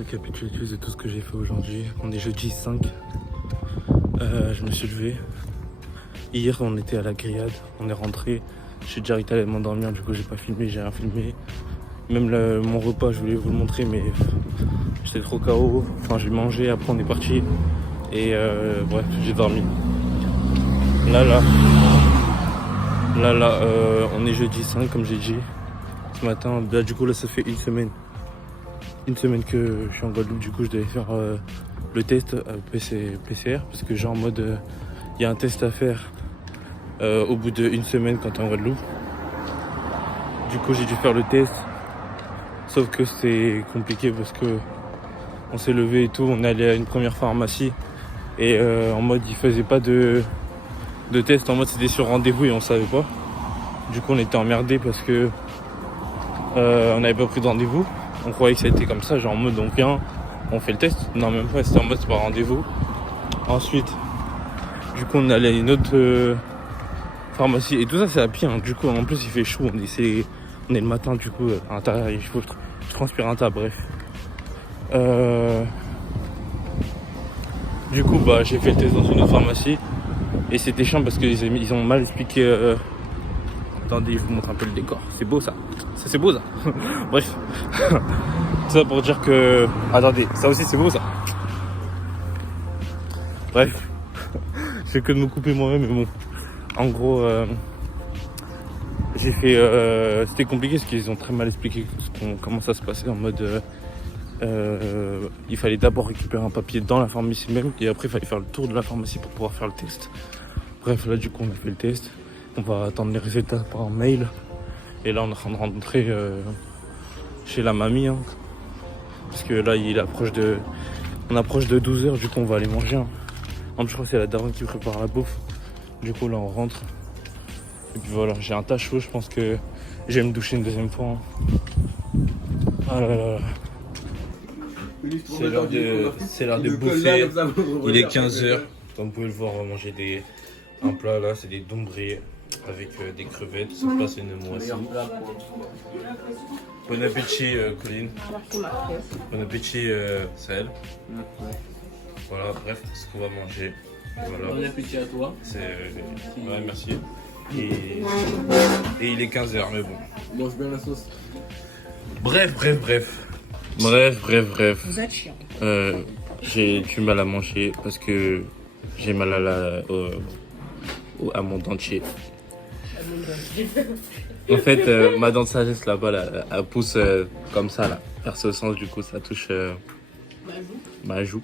Récapitulatif de tout ce que j'ai fait aujourd'hui. On est jeudi 5. Je me suis levé. Hier, on était à la grillade. On est rentré. Je suis direct allé m'endormir. Du coup, j'ai pas filmé, j'ai rien filmé. Même mon repas, je voulais vous le montrer, mais j'étais trop KO. Enfin, j'ai mangé. Après, on est parti. Et bref, j'ai dormi. Là, on est jeudi 5, comme j'ai dit. Ce matin, là, du coup, là, ça fait une semaine. Une semaine que je suis en Guadeloupe, du coup je devais faire le test PCR parce que genre en mode il y a un test à faire au bout d'une semaine quand t'es en Guadeloupe. Du coup j'ai dû faire le test, sauf que c'est compliqué parce que on s'est levé et tout, on est allé à une première pharmacie et en mode ils faisaient pas de test, en mode c'était sur rendez-vous et on savait pas. Du coup on était emmerdés parce que on n'avait pas pris de rendez-vous. On croyait que ça a été comme ça, genre en mode on vient, on fait le test. Non, même pas, c'était en mode c'est par rendez-vous. Ensuite, du coup, on est allé à une autre pharmacie. Et tout ça, c'est à pied. Hein. Du coup, en plus, il fait chaud. On est le matin, du coup, à l'intérieur, il faut je transpire un tas, bref. Du coup, bah, j'ai fait le test dans une autre pharmacie. Et c'était chiant parce qu'ils ont mal expliqué. Attendez, je vous montre un peu le décor. C'est beau ça. C'est beau ça. Bref. Tout ça pour dire que... Attendez, ça aussi c'est beau ça. Bref. Je fais que de me couper moi-même, mais bon. En gros, j'ai fait... c'était compliqué parce qu'ils ont très mal expliqué comment ça se passait en mode... il fallait d'abord récupérer un papier dans la pharmacie même. Et après, il fallait faire le tour de la pharmacie pour pouvoir faire le test. Bref, là du coup, on a fait le test. On va attendre les résultats par mail. Et là, on est en train de rentrer chez la mamie. Hein. Parce que là, on approche de 12h. Du coup, on va aller manger. Hein. En plus, je crois que c'est la daronne qui prépare la bouffe. Du coup, là, on rentre. Et puis voilà, j'ai un tas chaud. Je pense que je vais me doucher une deuxième fois. Hein. Ah là là là. C'est l'heure de bouffer. Il est 15h. Comme vous pouvez le voir, on va manger un plat là. C'est des dombrés. Avec des crevettes, ça passe une moisson. Bon appétit Colline. Bon appétit Sahel. Voilà, bref, ce qu'on va manger. Voilà. Bon appétit à toi. Ouais, merci. Et il est 15h, mais bon. Mange bien la sauce. Bref. Vous êtes chiant. J'ai du mal à manger parce que j'ai mal à mon dentier. En fait, ma dent de sagesse là-bas, là, elle pousse comme ça, là, vers ce sens, du coup, ça touche ma joue.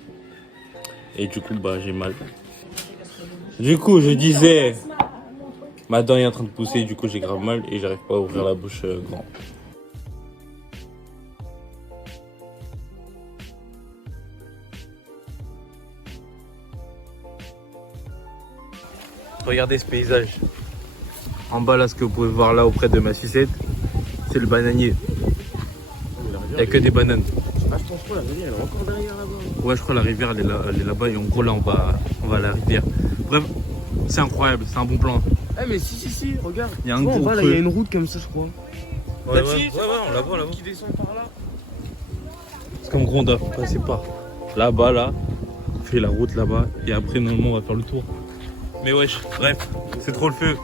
Et du coup, bah, j'ai mal. Du coup, je disais, ma dent est en train de pousser, du coup, j'ai grave mal et j'arrive pas à ouvrir la bouche grand. Regardez ce paysage. En bas, là, ce que vous pouvez voir là auprès de ma sucette, c'est le bananier. Il n'y a que des bananes. Ah, je pense pas, la rivière, elle est encore derrière là-bas. Ouais, je crois que la rivière, elle est là-bas. Et en gros, là, on va à la rivière. Bref, c'est incroyable, c'est un bon plan. Eh, mais si, regarde. Il y a un gros là, il y a une route comme ça, je crois. Ouais, on la voit, Qui descend par là. Parce qu'en gros, on doit passer par là-bas, là. On fait la route là-bas. Et après, normalement, on va faire le tour. Mais wesh, bref, c'est trop le feu.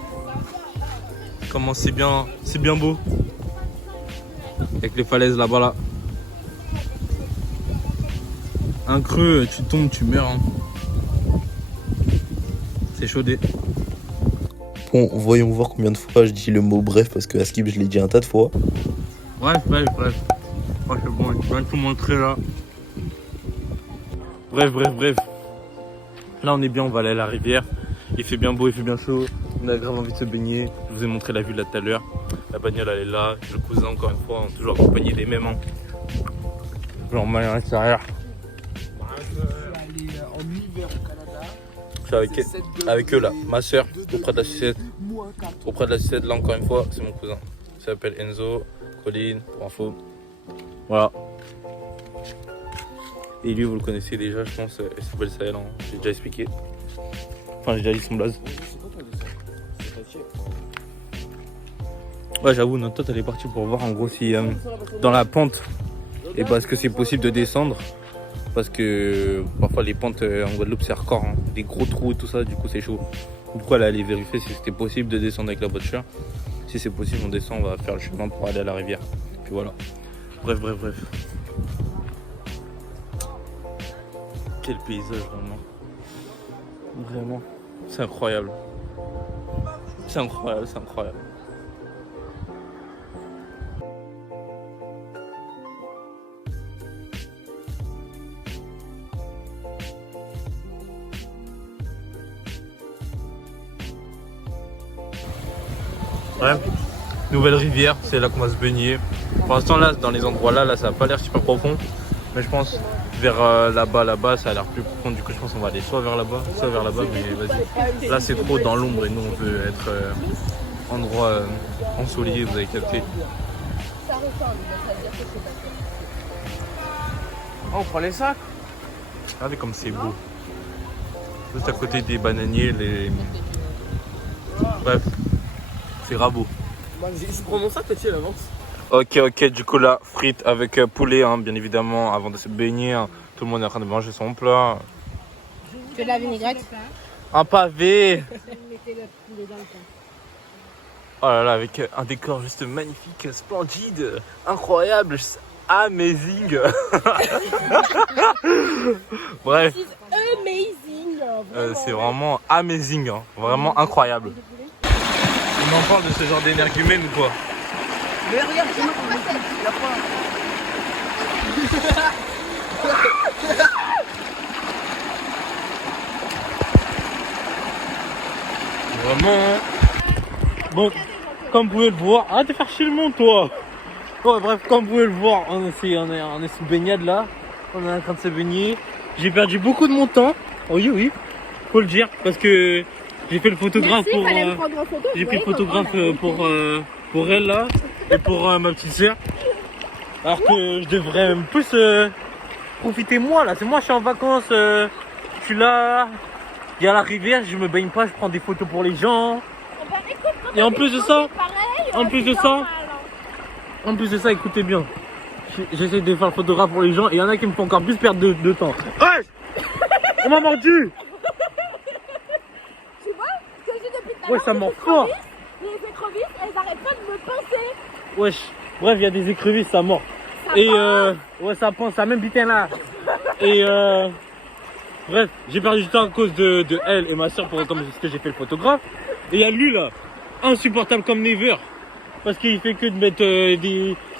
Comment c'est bien beau. Avec les falaises là-bas là. Un creux, tu tombes, tu meurs. Hein. C'est chaudé. Bon, voyons voir combien de fois je dis le mot bref parce que à Skip je l'ai dit un tas de fois. Bref. Oh, c'est bon, je viens de tout montrer là. Bref. Là on est bien, on va aller à la rivière. Il fait bien beau, il fait bien chaud. On a grave envie de se baigner. Je vous ai montré la vue là tout à l'heure. La bagnole elle est là. Le cousin encore une fois, on est toujours accompagné des mêmes. Hein. Genre mal à l'extérieur. Je suis allé en hiver au Canada. Je suis avec eux là. Ma soeur, auprès de la sucette. Auprès de la sucette là encore une fois, c'est mon cousin. Il s'appelle Enzo, Colline, pour info. Voilà. Et lui vous le connaissez déjà je pense, il s'appelle Sahel, hein. J'ai déjà expliqué. Enfin j'ai déjà dit son blaze. Ouais j'avoue notre tête elle est partie pour voir en gros si dans la pente Et parce que c'est possible de descendre. Parce que parfois les pentes en Guadeloupe c'est hardcore, hein. Des gros trous et tout ça, du coup c'est chaud. Du coup elle est allée vérifier si c'était possible de descendre avec la voiture. Si c'est possible on descend, on va faire le chemin pour aller à la rivière. Puis voilà. Bref. Quel paysage vraiment. Vraiment. C'est incroyable. C'est incroyable. Ouais. Nouvelle rivière, c'est là qu'on va se baigner. Pour l'instant là, dans les endroits là, ça a pas l'air super profond. Mais je pense vers là-bas, ça a l'air plus profond. Du coup, je pense qu'on va aller soit vers là-bas, mais vas-y. Là, c'est trop dans l'ombre et nous, on veut être endroit ensoleillé, vous avez capté. Oh, on prend les sacs. Regardez comme c'est beau. Juste à côté des bananiers, Bref, c'est rabot. Je prends mon sac, peut-être, il avance. Ok, du coup là, frites avec poulet, hein, bien évidemment, avant de se baigner. Hein. Tout le monde est en train de manger son plat. Que de la vinaigrette. Un pavé. Oh là là, avec un décor juste magnifique, splendide, incroyable, juste amazing. Bref. Amazing. C'est vraiment amazing, hein, vraiment incroyable. On en parle de ce genre d'énergumène ou quoi? Mais regarde, c'est moi qui il a pas. Vraiment. Bon, comme vous pouvez le voir, arrête de faire chier le monde, toi. Bon, bref, comme vous pouvez le voir, on est sous baignade là. On est en train de se baigner. J'ai perdu beaucoup de mon temps. Oui, faut le dire, parce que j'ai fait le photographe. Merci, pour. fallait me prendre en photo. J'ai pris le Oui, photographe bon, pour elle là et pour ma petite sœur. Alors que je devrais plus profiter moi là. C'est moi, je suis en vacances, je suis là. Il y a la rivière, je me baigne pas, je prends des photos pour les gens. bah, écoute, Et en plus de ça, pareil, en plus de ça, en plus de ça, écoutez bien. J'essaie de faire le photographe pour les gens et il y en a qui me font encore plus perdre de temps. Ouais. On m'a mordu. Tu vois, ce que je dis depuis tout à Ouais, l'heure, ça les mord fort. Les écrevisses, elles arrêtent pas de me pincer. Wesh. Bref, il y a des écrevisses, ça mord. Ça Et pince. ouais, ça pense, ça même butin là. Et bref, j'ai perdu du temps à cause de elle et ma soeur pour comme ce que j'ai fait le photographe. Et il y a lui là, insupportable comme never. Parce qu'il fait que de mettre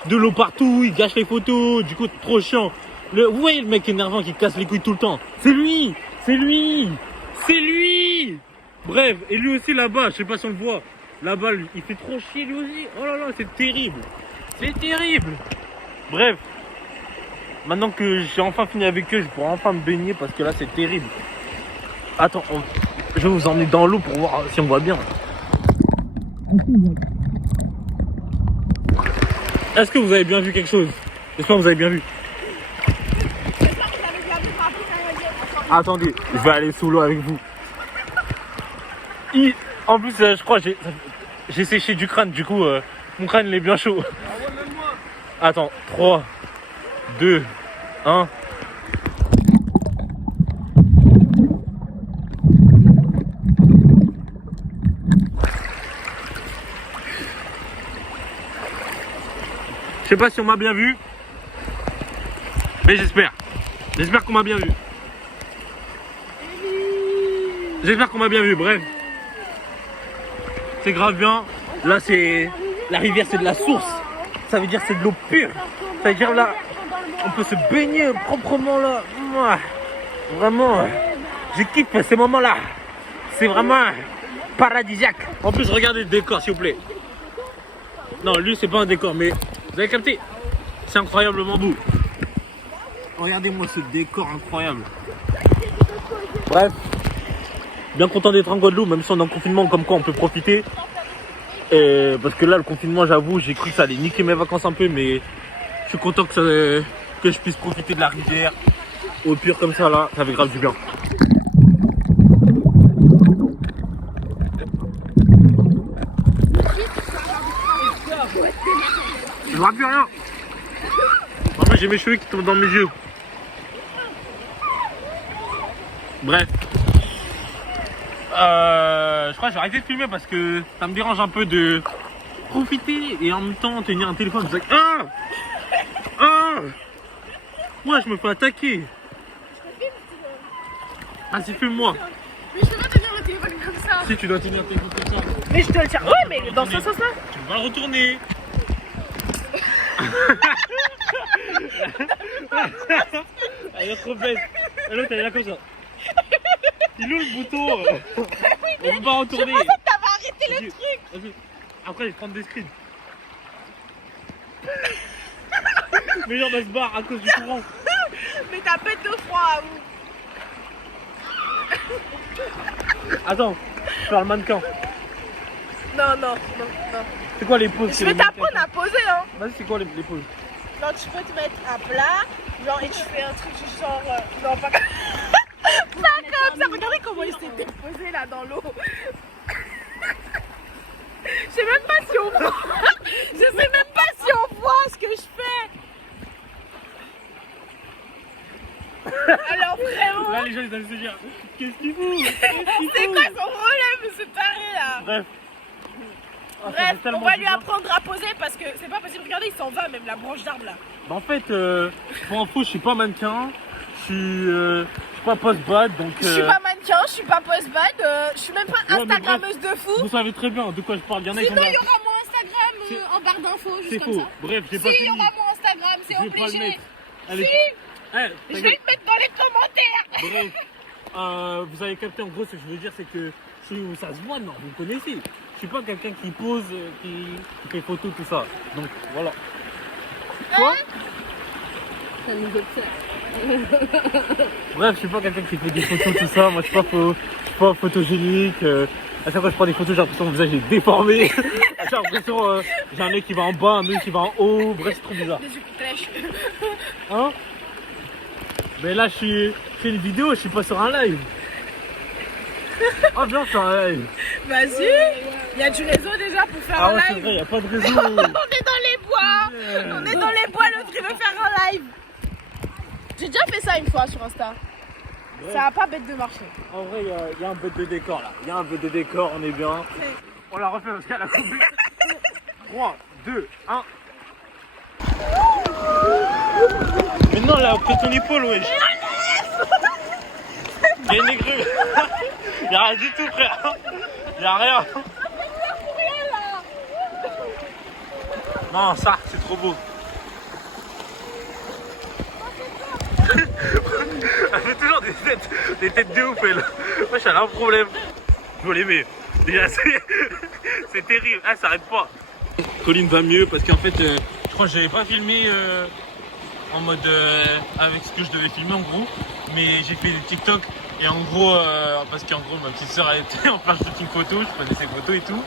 de l'eau partout, il gâche les photos, du coup trop chiant. Vous voyez le mec énervant qui casse les couilles tout le temps. C'est lui. Bref, et lui aussi là-bas, je sais pas si on le voit. Là-bas, il fait trop chier lui aussi. Oh là là, c'est terrible. Bref, maintenant que j'ai enfin fini avec eux, je pourrai enfin me baigner parce que là c'est terrible. Attends, je vais vous emmener dans l'eau pour voir si on voit bien. Est-ce que vous avez bien vu quelque chose? J'espère que vous avez bien vu. Attendez, je vais aller sous l'eau avec vous. En plus, je crois que j'ai séché du crâne, du coup, mon crâne il est bien chaud. Attends, 3, 2, 1. Je sais pas si on m'a bien vu, mais j'espère. J'espère qu'on m'a bien vu. Bref. C'est grave bien. Là, c'est la rivière, c'est de la source. Ça veut dire c'est de l'eau pure. Ça veut dire là, on peut se baigner proprement là. Mouah. Vraiment, je kiffe ces moments-là. C'est vraiment paradisiaque. En plus, regardez le décor, s'il vous plaît. Non, lui, c'est pas un décor, mais vous avez capté. C'est incroyablement beau. Regardez-moi ce décor incroyable. Bref, bien content d'être en Guadeloupe, même si on est en confinement, comme quoi on peut profiter. Et parce que là, le confinement, j'avoue, j'ai cru que ça allait niquer mes vacances un peu, mais je suis content que je puisse profiter de la rivière, au pur comme ça, là, ça fait grave du bien. Je vois plus rien. En plus, j'ai mes cheveux qui tombent dans mes yeux. Bref. Je crois que je vais arrêter de filmer parce que ça me dérange un peu de profiter et en même temps tenir un téléphone. Moi je me fais attaquer. Vas-y, filme-moi. Mais je peux pas tenir le téléphone comme ça. Si tu dois tenir le téléphone comme ça. Mais je te le tiens. Ouais, mais dans ce sens-là. Tu vas le retourner. Elle est trop bête. L'autre elle est là comme ça. Il est où le bouton? On peut pas retourner. Je pensais que t'avais arrêté le truc. Vas-y. Après je vais prendre des screens. Mais genre on se barre à cause du courant. Mais t'as bête de froid ou. Attends, je fais le mannequin. Non. C'est quoi les poses? Je vais t'apprendre à poser, hein. Vas-y, c'est quoi les poses? Genre, tu peux te mettre à plat, genre, et tu fais un truc du genre. Non, pas comme pas comme ça. Regardez comment il s'est déposé là dans l'eau. Je sais même pas si on voit. Je sais même pas si on voit ce que je fais. Alors vraiment. Là, les gens ils doivent se dire qu'est-ce qu'il fout? C'est quoi son problème, ce taré là? Bref. Bref, on va lui apprendre à poser parce que c'est pas possible. Regardez, il s'en va, même la branche d'arbre là. Bah, en fait, pour info, je suis pas mannequin. Je suis pas post-bad donc. Je suis pas mannequin, je suis pas post-bad, je suis même pas Ouais, mais Instagrammeuse de fou. Vous savez très bien de quoi je parle. Sinon, il y aura mon Instagram en barre d'infos, C'est juste comme faux. ça. Bref, j'ai Si, pas il y fini. aura mon Instagram, c'est Je vais pas le obligé. mettre. Allez. Si, Eh, je vais le mettre dans les commentaires. Bref, vous avez capté en gros ce que je veux dire, c'est que ça se voit, non, vous me connaissez. Je suis pas quelqu'un qui pose, qui fait photo, tout ça. Donc voilà. Quoi? Ça nous Bref, je suis pas quelqu'un qui fait des photos, tout ça. Moi, je suis pas photogénique. À chaque fois que je prends des photos, j'ai l'impression que mon visage est déformé. J'ai l'impression j'ai un mec qui va en bas, un mec qui va en haut. Bref, c'est trop bizarre. Des yeux qui crèchent. Hein? Mais là, je fais une vidéo, je suis pas sur un live. Oh, bien, c'est un live. Vas-y, il y a du réseau déjà pour faire Ah un ouais, c'est live. vrai, y a pas de réseau. On est dans les bois. On est dans les bois, l'autre il veut faire un live. J'ai déjà fait ça une fois sur Insta. Bref. Ça a pas bête de marcher. En vrai, il y a un bête de décor là. Il y a un bête de décor, on est bien. On la refait parce qu'elle a coupé. 3, 2, 1. Mais non, là, après ton épaule, wesh. Il y a une aigre. Il y a rien du tout, frère. Il y a rien. Non, ça, c'est trop beau. Elle fait toujours des têtes de ouf, elle. Moi, j'ai un problème. Je dois l'aimer. Déjà, c'est terrible. Ah, ça arrête pas. Colline va mieux parce qu'en fait, je crois que j'avais pas filmé en mode avec ce que je devais filmer en gros. Mais j'ai fait des TikTok et en gros, parce qu'en gros, ma petite soeur elle était en plein shooting photo, je prenais ses photos et tout.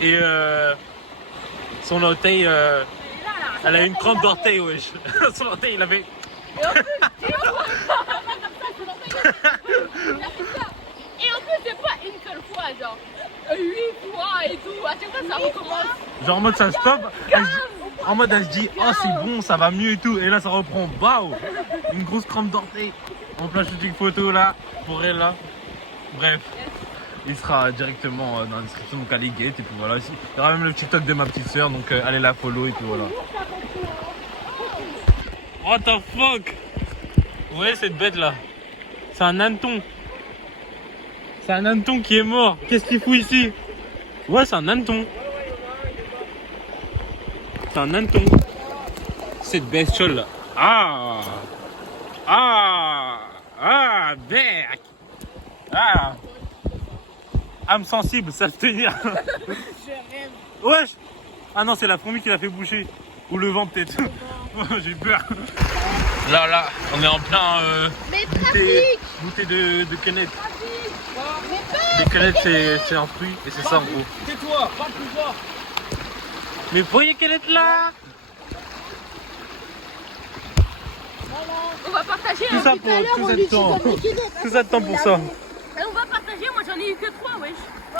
Et son orteil, elle a une crampe d'orteil, wesh. Son orteil, il avait. Et en plus, c'est pas une seule fois, genre 8 fois et tout. À chaque fois, ça recommence. Genre en mode ça stoppe, en mode elle se dit oh c'est bon, ça va mieux et tout. Et là ça reprend, waouh, une grosse crampe d'orteil. En plein shooting photo là, pour elle là. Bref, il sera directement dans la description, donc allez get et puis voilà. Il y aura même le TikTok de ma petite soeur, donc allez la follow et puis voilà. What the fuck? Ouais, cette bête là, c'est un hanneton. C'est un hanneton qui est mort. Qu'est-ce qu'il fout ici? Ouais, c'est un hanneton. C'est un hanneton. Cette bestiole là. Berk. Âme sensible, ça se tenir. Je rêve. Wesh. Ah non, c'est la fourmi qui l'a fait boucher. Ou le vent peut-être. J'ai peur. Là, on est en plein Mais goûter de canettes. Mais Les canettes, c'est un fruit et c'est ça en gros. Tais-toi, parle plus fort. Mais vous voyez qu'elle est là? on va partager. Tout ça pour tout ça de temps. Tout ça de temps pour ça. Et on va partager, moi j'en ai eu que 3, wesh.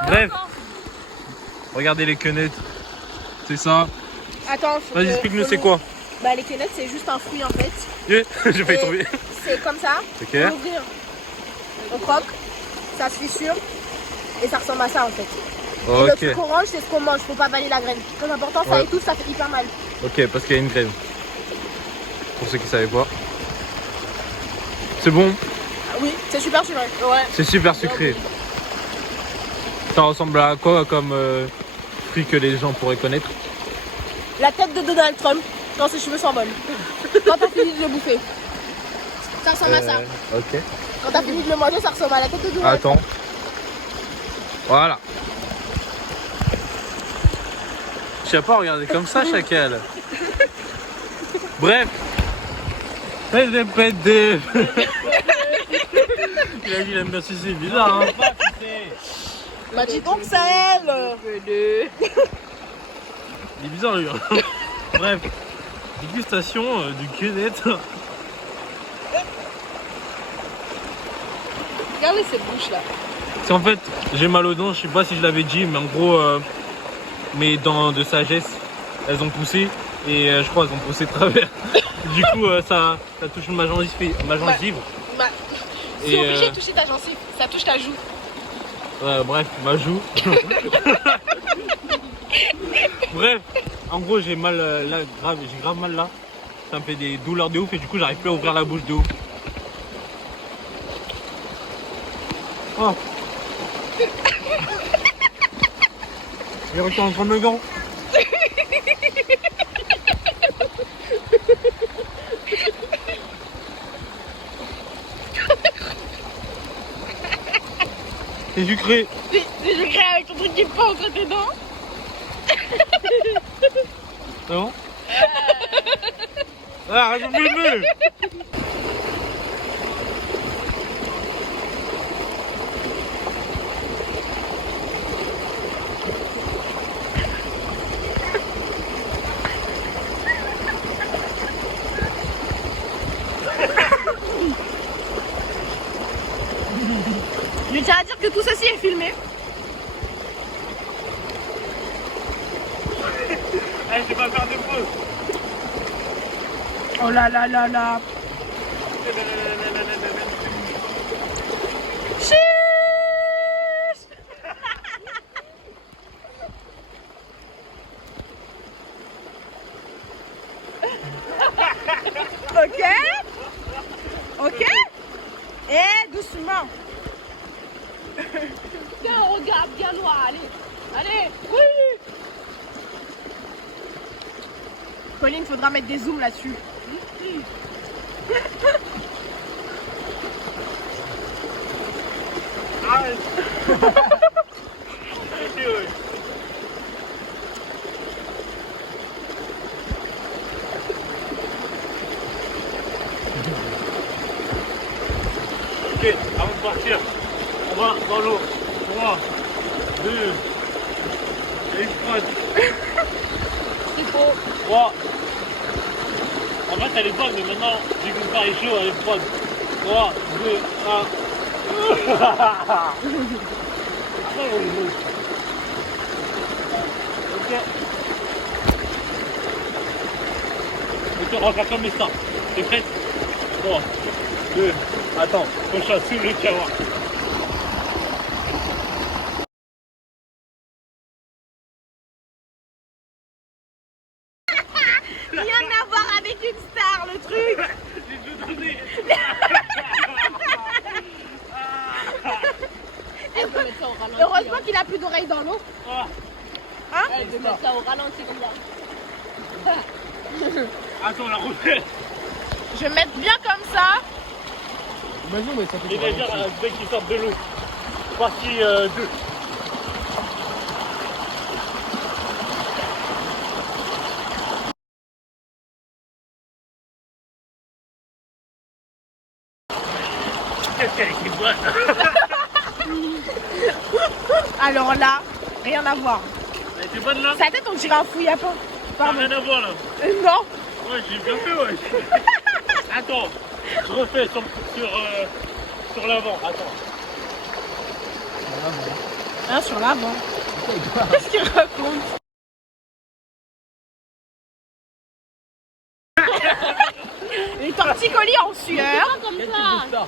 Bref. Regardez les quenettes. C'est ça. Attends, Vas-y, explique-nous c'est quoi. Bah les quénettes c'est juste un fruit en fait. J'ai failli Et tomber. C'est comme ça. Ok. On l'ouvre, on croque, ça se fissure et ça ressemble à ça en fait. Et le Ok. truc orange c'est ce qu'on mange, faut pas avaler la graine. Très important, ça Ouais. étouffe, ça fait hyper mal. Ok, parce qu'il y a une graine. Pour ceux qui savaient pas. C'est bon, Ah oui, c'est super sucré. Ouais. c'est super sucré. Ça ressemble à quoi comme fruit que les gens pourraient connaître? La tête de Donald Trump quand ses cheveux s'envolent. Quand t'as fini de le bouffer. Ça ressemble à ça. Ok. Quand t'as fini de le manger, ça ressemble à la tête de Donald Trump. Attends. Voilà. Je sais pas regarder comme ça, chacal. Bref. PDPD. Il a dit il aime bien sucer, bizarre hein. Bah dis donc c'est elle. Il est bizarre lui. Hein. Bref. Dégustation du quenette. Regardez cette bouche là. C'est en fait, j'ai mal aux dents, je sais pas si je l'avais dit, mais en gros, mes dents de sagesse, elles ont poussé et je crois qu'elles ont poussé de travers. Du coup, ça touche ma gencive. Bah, c'est Et, obligé de toucher ta gencive, ça touche ta joue. Bref, ma joue. Bref, en gros, j'ai mal là, j'ai grave mal là. Ça me fait des douleurs de ouf et du coup, j'arrive plus à ouvrir la bouche de ouf. Oh. Il retourne entre mes gants. C'est sucré. C'est sucré avec ton truc qui pend entre tes dents. C'est bon? Ah, arrête de filmer. Je tiens à dire que tout ceci est filmé. Allez, je vais pas faire de pause. Oh là là là là. Ok. Ok. Eh, doucement. Regarde bien loin, allez. Allez, oui. Pauline, faudra mettre des zooms là-dessus. Arrête. Ok, avant de partir, on va dans l'eau. 3, 2, et express. Il faut. 3. En fait, elle est bonne, mais maintenant, vu que le corps est chaud, elle est froide. 3, 2, 1. Ok. Ok, on va faire comme les stars. T'es prête? 3, 2, attends, faut que je sois sous le tiroir. Rien à voir avec une star, le truc. J'ai tout donné. Heureusement qu'il a plus d'oreilles dans l'eau. Ah. Hein? Elle veut mettre ça au ralenti comme ça. Attends, la refait. Je vais mettre bien comme ça. Imagine, mais ça fait Il va dire le mec qui sort de l'eau. Partie 2. Qu'est-ce qu'elle est bonne? Alors là, rien à voir. Elle était bonne là? Sa tête, on dirait un fouillapin. T'as Pardon. rien à voir là. Non. Ouais, j'ai bien fait, ouais. Attends, je refais sur l'avant. Attends. Hein, sur l'avant. Qu'est-ce qu'il raconte? sueur. Pas comme ça.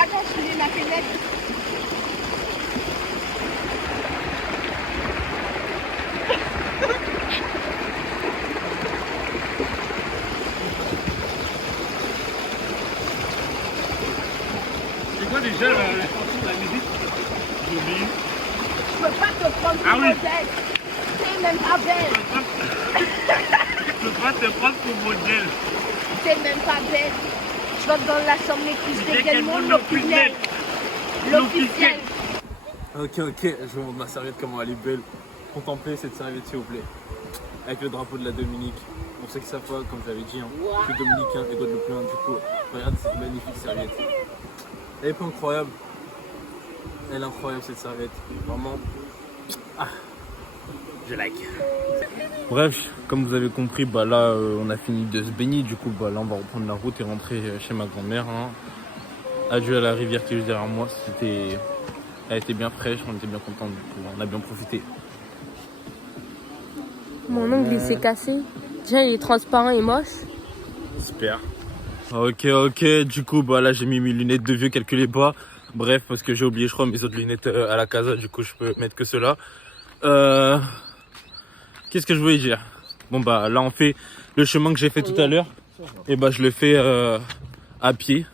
Attends, je finis ma fenêtre. C'est quoi déjà la chanson de la musique? J'ai oublié. Je peux pas te prendre pour modèle. T'es même pas belle. Je peux pas te prendre pour modèle. T'es même pas belle. Je vais dans la chambre les plus Dès dégaine qu'elle mon monte l'officiel. L'officiel. Ok, je vous montre ma serviette, comment elle est belle. Contemplez cette serviette s'il vous plaît. Avec le drapeau de la Dominique. On sait que ça fois, comme j'avais dit, hein, je suis dominicain et guadeloupéen. Du coup, regardez cette magnifique serviette. Elle est pas incroyable. Elle est incroyable cette serviette. Vraiment. Je like. Bref, comme vous avez compris, bah là on a fini de se baigner, du coup bah là on va reprendre la route et rentrer chez ma grand-mère. Hein. Adieu à la rivière qui est juste derrière moi, elle était bien fraîche, on était bien contents, du coup on a bien profité. Mon ongle il s'est cassé. Déjà il est transparent et moche. Super. Ok, du coup bah là j'ai mis mes lunettes de vieux, calculez pas. Bref, parce que j'ai oublié je crois mes autres lunettes à la casa, du coup je peux mettre que ceux-là. Qu'est-ce que je voulais dire? Bon bah là on fait le chemin que j'ai fait tout à l'heure. Et bah je le fais à pied.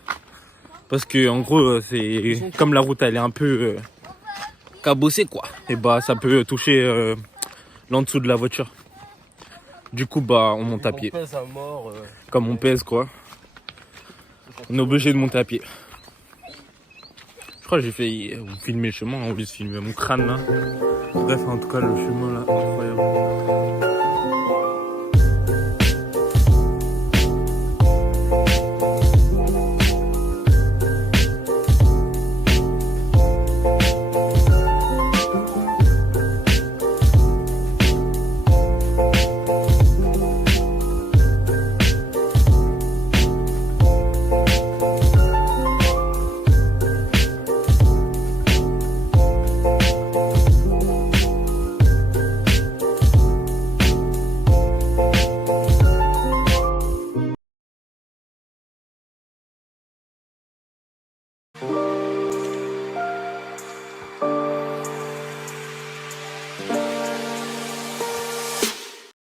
Parce que en gros c'est comme la route elle est un peu cabossée quoi. Et bah ça peut toucher l'en dessous de la voiture. Du coup bah on monte à pied. Comme on pèse quoi. On est obligé de monter à pied. Je crois que j'ai fait vous filmer le chemin, on voulait filmer mon crâne là. Bref en tout cas le chemin là incroyable.